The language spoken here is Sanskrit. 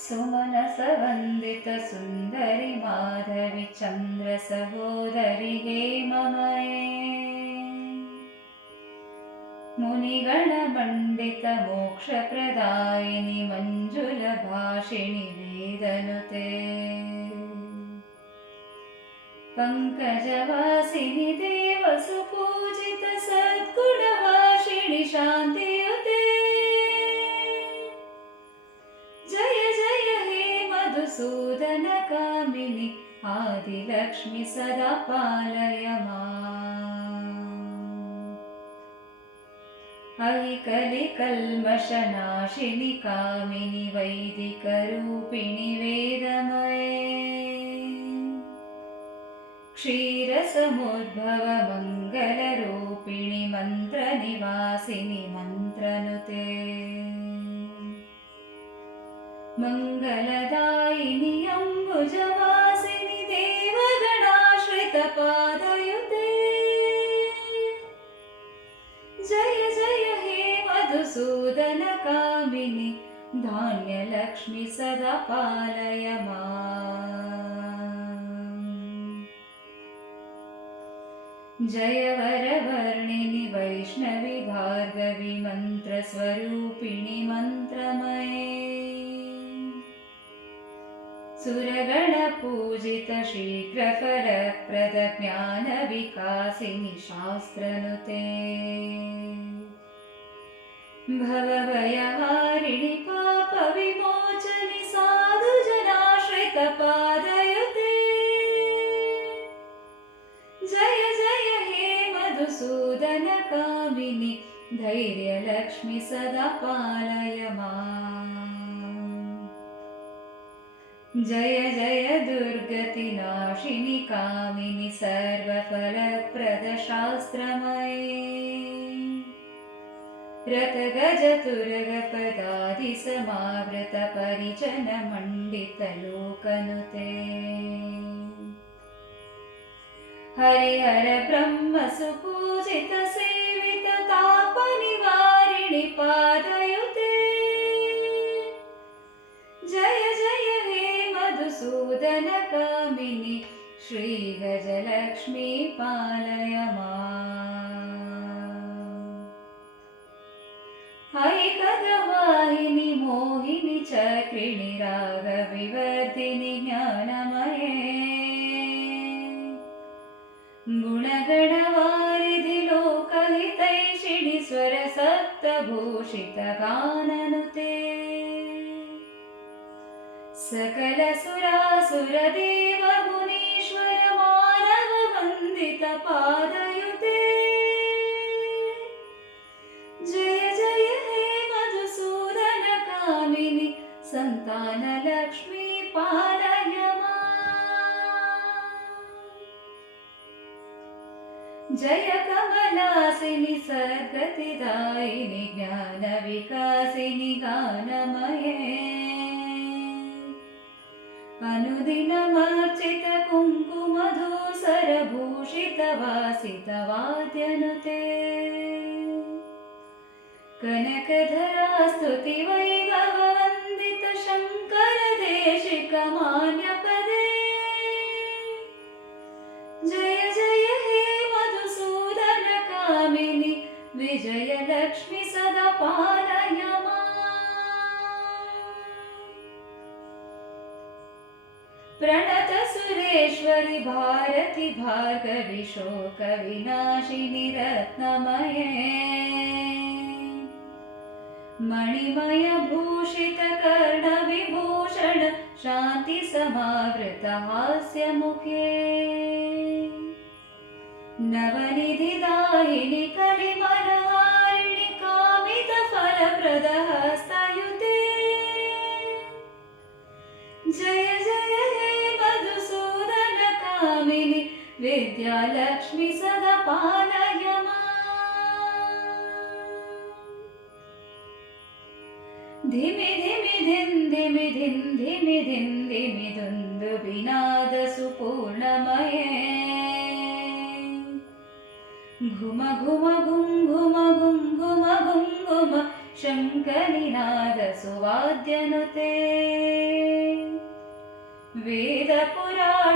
सुमनसवन्दित सुन्दरि माधवि चन्द्र सहोदरि हेममये मुनिगणमण्डित मोक्षप्रदायिनि मञ्जुलभाषिणि वेदनुते पङ्कजवासिनि देवसुपूजित सद्गुणवासिनि शान्तियुते जय जय हे मधुसूदनकामिनि आदिलक्ष्मि सदा पालय माम् अहिकलिकल्मषनाशिनि कामिनि वैदिकरूपिणि वेदमये क्षीरसमुद्भव मङ्गलरूपिणि मन्त्रनिवासिनि मन्त्रनुते मङ्गलदायिनि अम्बुजवासिनि देवगणाश्रितपादयुते जय जय हे मधुसूदनकामिनि धान्यलक्ष्मि सदा पालय माम् जय वरवर्णिनि वैष्णवि भार्गवि मन्त्रस्वरूपिणि मन्त्रमये सुरगणपूजित शीघ्रफलप्रद ज्ञानविकासिनि शास्त्रनुते भवभयहारिणि पापविमोचनि साधुजनाश्रितपादयुते जय जय हे मधुसूदनकामिनि धैर्यलक्ष्मि सदा पालय माम् जय जय दुर्गतिनाशिनि कामिनि सर्वफलप्रदशास्त्रमये रथगजतुरगपदादिसमावृत परिजनमण्डितलोकनुते हरिहर ब्रह्म सुपूजित सेवित तापनिवारिणि पादयुते जय जय हे मधुसूदनकामिनि श्रीगजलक्ष्मी पालय माम् ऐकगवाहिनि मोहिनि चक्रिणि रागविवर्धिनि ज्ञानमये गुणगणवारिधि लोकहितैषिणि स्वरसप्तभूषितगाननुते सकलसुरासुरदेवमुनीश्वर मानववन्दितपादयुते जय जय हे मधुसूदनकामिनि सन्तानलक्ष्मी पालय माम् जय कमलासिनि सद्गतिदायिनि ज्ञानविकासिनि गानमये अनुदिनमर्चित कुङ्कुमधूसरभूषितवासितवाद्यनुते कनकधरा स्तुतिवैभववन्दित शङ्करदेशिकमान्यपदे जय जय हे मधुसूदनकामिनि विजयलक्ष्मि सदा पालय प्रणत सुरेश्वरि भारति भार्गवि शोकविनाशिनि रत्नमये मणिमय भूषित कर्णविभूषण शान्ति समावृत हास्यमुखे नवनिधिदायिनि कलिमलहारिणि कामितफलप्रद हस्तयुते जय जय हे मधुसूदनकामिनि विद्यालक्ष्मि सदा पालय माम् धिमि धिमि धिन्धिमि धिन्धिमि धिन्धिमि दुन्दुभिनाद सुपूर्णमये घुम घुम घुम घुम घुम घुम घुम घुम शङ्खनिनाद सुवाद्यनुते वेदपुराणेतिहास